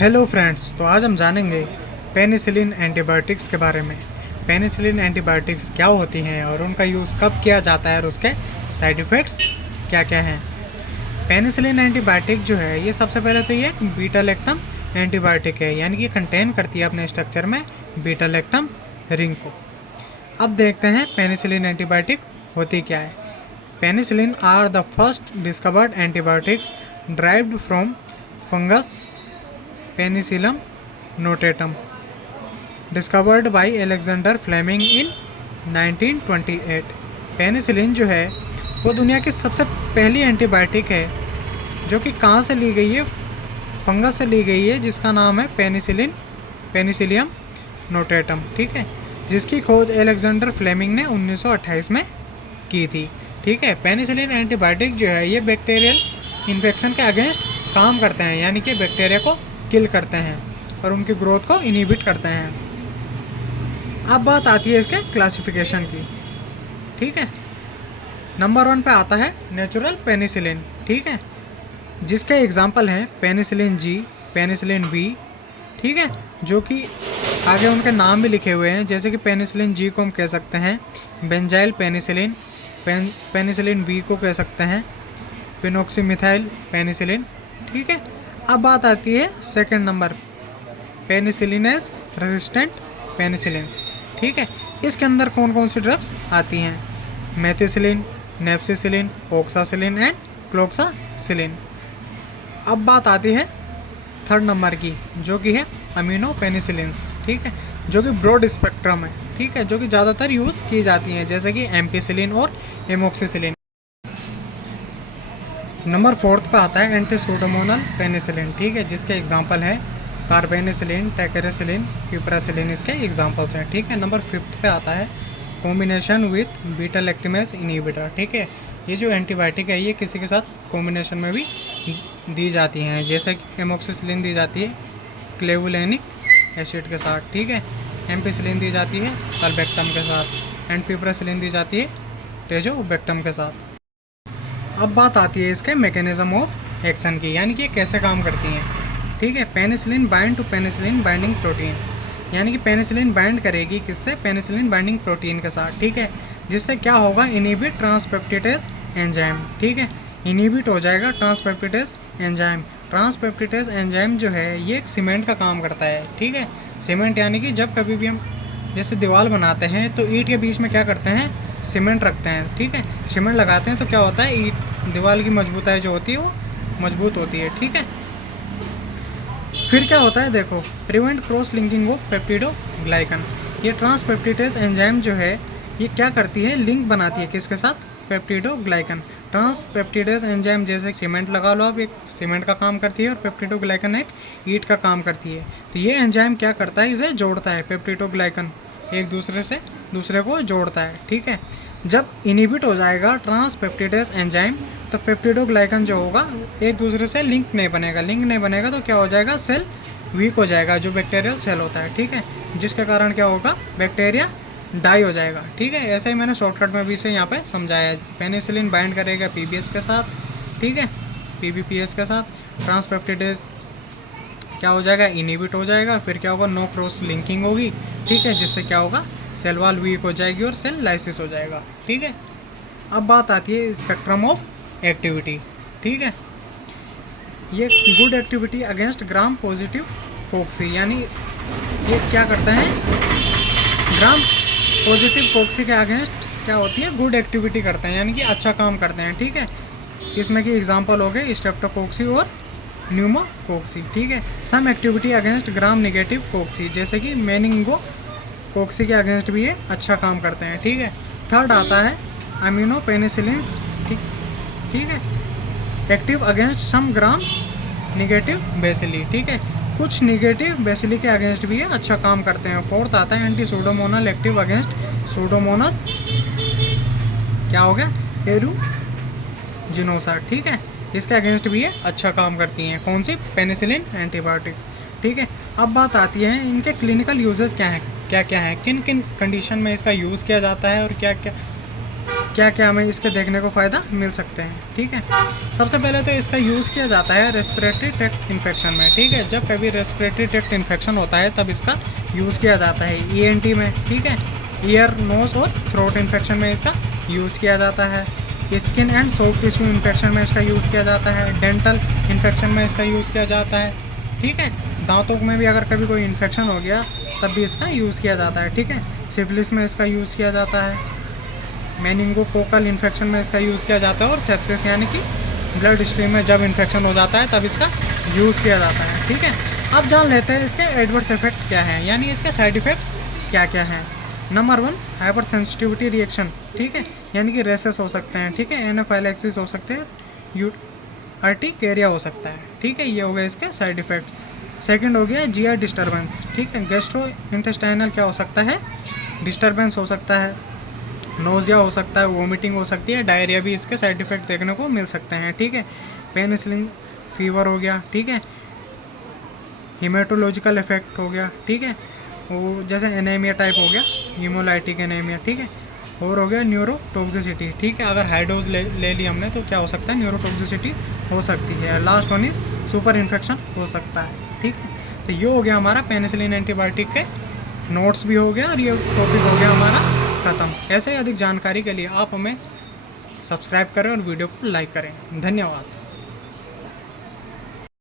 Hello friends, तो आज हम जानेंगे पेनिसिलिन एंटीबायोटिक्स के बारे में। पेनिसिलिन एंटीबायोटिक्स क्या होती हैं और उनका यूज़ कब किया जाता है और उसके साइड इफ़ेक्ट्स क्या क्या हैं। पेनिसिलिन एंटीबायोटिक जो है ये सबसे पहले तो ये एक बीटा लैक्टम एंटीबायोटिक है, यानी कि कंटेन करती है अपने स्ट्रक्चर में बीटा लैक्टम रिंग को। अब देखते हैं पेनिसिलिन एंटीबायोटिक होती क्या है। Penicillin are the first discovered antibiotics derived from fungus penicillium notatum discovered by Alexander Fleming in 1928। Penicillin जो है वो दुनिया की सबसे पहली एंटीबायोटिक है जो कि कहाँ से ली गई है, फंगस से ली गई है, जिसका नाम है पेनिसिलियम नोटेटम। ठीक है, जिसकी खोज अलेक्जेंडर फ्लेमिंग ने 1928 में की थी। ठीक है, पेनिसिलिन एंटीबायोटिक जो है ये बैक्टीरियल इन्फेक्शन के अगेंस्ट काम करते हैं, यानी कि बैक्टीरिया को किल करते हैं और उनकी ग्रोथ को इनहिबिट करते हैं। अब बात आती है इसके क्लासिफिकेशन की। ठीक है, नंबर 1 पे आता है नेचुरल पेनिसिलिन। ठीक है, जिसके एग्जांपल हैं पेनिसिलिन जी, पेनिसिलिन बी। ठीक है, जो कि आगे उनके नाम भी लिखे हुए हैं, जैसे कि पेनिसिलिन जी को हम कह सकते हैं बेंजाइल पेनिसिलिन, पेनिसिलिन बी को कह सकते हैं फिनोक्सीमिथाइल पेनिसिलिन। ठीक है, अब बात आती है second number penicillinase resistant penicillins. ठीक है, इसके अंदर कौन कौन सी ड्रग्स आती हैं? Methicillin, nafcillin, oxacillin and cloxacillin. अब बात आती है थर्ड नंबर की, जो कि है अमीनो पेनिसिलिन्स। ठीक है, जो कि ब्रॉड स्पेक्ट्रम है। ठीक है, जो कि ज़्यादातर यूज़ की जाती हैं, जैसे कि एम्पिसिलिन और एमोक्सिसिलिन। नंबर 4 पे आता है एंटीसूडोमोनल पेनिसिलिन। ठीक है, जिसके एग्जांपल हैं कार्बेनिसिलिन, टेकेरेसिलिन, पिपरासिलिन, इसके एग्जांपल्स हैं। ठीक है, नंबर 5 पे आता है combination with beta lactamase inhibitor. ठीक है, ये जो एंटीबायोटिक है ये किसी के साथ कॉम्बिनेशन में भी दी जाती हैं, जैसे कि एमोक्सिसिलिन दी जाती है क्लेवुलेनिक एसिड के साथ। ठीक है, एम्पिसिलिन दी जाती है सल्बेक्टम के साथ एंड पिपरासिलिन दी जाती है टेजोबेक्टम के साथ। अब बात आती है इसके मैकेनिज्म ऑफ एक्शन की, यानी कि कैसे काम करती हैं। ठीक है, penicillin bind to penicillin binding proteins, यानी कि पेनिसिलिन बाइंड करेगी किससे? पेनिसिलिन बाइंडिंग प्रोटीन के साथ। ठीक है, जिससे क्या होगा? Inhibit transpeptidase enzyme. ठीक है, इनहिबिट हो जाएगा ट्रांसपेप्टिडेज एंजाइम। ट्रांसपेप्टिडेज एंजाइम जो है ये एक सीमेंट का काम करता है। ठीक है, सीमेंट यानी कि जब कभी भी हम जैसे दीवार बनाते हैं तो ईंट के बीच में क्या करते हैं? सीमेंट रखते हैं। ठीक है, सीमेंट लगाते हैं तो क्या होता है? ईंट दीवार की मजबूताई जो होती है वो मजबूत होती है। ठीक है, फिर क्या होता है? देखो, prevent cross linking of peptidoglycan. ये ट्रांसपेप्टिडेज एंजाइम जो है ये क्या करती है? लिंक बनाती है किसके साथ? पेप्टिडोग्लाइकन। ट्रांसपेप्टिडेज एंजाइम जैसे सीमेंट लगा लो, आप एक सीमेंट का काम करती है और पेप्टिडोग्लाइकन एक ईंट का काम करती है। तो ये एंजाइम क्या करता है? इसे जोड़ता है, पेप्टिडोग्लाइकन एक दूसरे से दूसरे को जोड़ता है। ठीक है, जब इनहिबिट हो जाएगा ट्रांसपेप्टिडेज एंजाइम तो पेप्टिडोग्लाइकन जो होगा एक दूसरे से लिंक नहीं बनेगा। लिंक नहीं बनेगा तो क्या हो जाएगा? सेल वीक हो जाएगा, जो बैक्टीरियल सेल होता है। ठीक है, जिसके कारण क्या होगा? बैक्टीरिया डाई हो जाएगा। ठीक है, ऐसे ही मैंने शॉर्टकट में भी इसे यहाँ पे समझाया है। पेनिसिलिन बाइंड करेगा पीबीएस के साथ, ठीक है, पीबीपीएस के साथ। ट्रांसपेप्टिडेज क्या हो जाएगा? इनहिबिट हो जाएगा। फिर क्या होगा? नो क्रॉस लिंकिंग होगी। ठीक है, जिससे क्या होगा? सेल वॉल वीक हो जाएगी और सेल लाइसिस हो जाएगा। ठीक है, अब बात आती है स्पेक्ट्रम ऑफ एक्टिविटी। ठीक है, ये good activity against gram positive coccyx, यानी ये क्या करते हैं? ग्राम पॉजिटिव कोक्सी के अगेंस्ट क्या होती है? गुड एक्टिविटी करते हैं, यानी कि अच्छा काम करते हैं। ठीक है, इसमें की एग्जांपल हो गए स्ट्रेप्टोकोक्सी और न्यूमोकोक्सी। ठीक है, some activity against gram negative cocci, जैसे कि मेनिंगो कोक्सी के अगेंस्ट भी ये अच्छा काम करते हैं। ठीक है, थर्ड आता है अमीनो पेनिसिलिन्स। ठीक है, active against some gram negative bacilli. ठीक है, कुछ निगेटिव बेसिली के अगेंस्ट भी ये अच्छा काम करते हैं। फोर्थ आता है एंटी सूडोमोनल एक्टिव अगेंस्ट सूडोमोनस, क्या हो गया? एरुजिनोसा। ठीक है, इसके अगेंस्ट भी ये अच्छा काम करती हैं। कौन सी? Penicillin antibiotics. ठीक है, अब बात आती है इनके क्लिनिकल यूजेस क्या हैं, क्या क्या हैं, किन किन कंडीशन में इसका यूज़ किया जाता है और क्या क्या क्या क्या हमें इसके देखने को फ़ायदा मिल सकते हैं। ठीक है, सबसे पहले तो इसका यूज़ किया जाता है रेस्पिरेटरी ट्रैक्ट इन्फेक्शन में। ठीक है, जब कभी रेस्पिरेटरी ट्रैक्ट इन्फेक्शन होता है तब इसका यूज़ किया जाता है। ईएनटी में, ठीक है, ईयर, नोज़ और थ्रोट इन्फेक्शन में इसका यूज़ किया जाता है। Skin and soft tissue infection में इसका यूज़ किया जाता है। डेंटल इन्फेक्शन में इसका यूज़ किया जाता है। ठीक है, दांतों में भी अगर कभी कोई इन्फेक्शन हो गया तब भी इसका यूज़ किया जाता है। ठीक है, सिफिलिस में इसका यूज़ किया जाता है। मेनिंगोकोकल इन्फेक्शन में इसका यूज़ किया जाता है। और सेप्सिस यानी कि ब्लड स्ट्रीम में जब इन्फेक्शन हो जाता है तब इसका यूज़ किया जाता है। ठीक है, अब जान लेते हैं इसके एडवर्स इफेक्ट क्या हैं, यानी इसके साइड इफ़ेक्ट्स क्या क्या हैं। Number 1, hyper sensitivity reaction. ठीक है, यानी कि रेसेस हो सकते हैं। ठीक है, एनाफाइलैक्सिस हो सकते हैं, अर्टिकेरिया हो सकता है। ठीक है, ये हो गए इसके साइड इफ़ेक्ट्स। सेकंड हो गया जीआई डिस्टर्बेंस। ठीक है, गैस्ट्रो इंटेस्टाइनल क्या हो सकता है, डिस्टर्बेंस हो सकता है। नोज़िया हो सकता है, वोमिटिंग हो सकती है, डायरिया भी इसके साइड इफ़ेक्ट देखने को मिल सकते हैं। ठीक है, पेनिसिलिन फीवर हो गया। ठीक है, हीमेटोलॉजिकल इफेक्ट हो गया। ठीक है, वो जैसे एनीमिया टाइप हो गया, हीमोलाइटिक एनीमिया। ठीक है, और हो गया न्यूरोटॉक्सिसिटी। ठीक है, अगर हाई डोज ले ली हमने तो क्या हो सकता है, न्यूरोटॉक्सिसिटी हो सकती है। Last one is super infection हो सकता है। ठीक है, तो ये हो गया हमारा पेनिसिलिन एंटीबायोटिक के नोट्स भी हो गया और ये टॉपिक हो गया हमारा ख़त्म। ऐसे ही अधिक जानकारी के लिए आप हमें सब्सक्राइब करें और वीडियो को लाइक करें। धन्यवाद।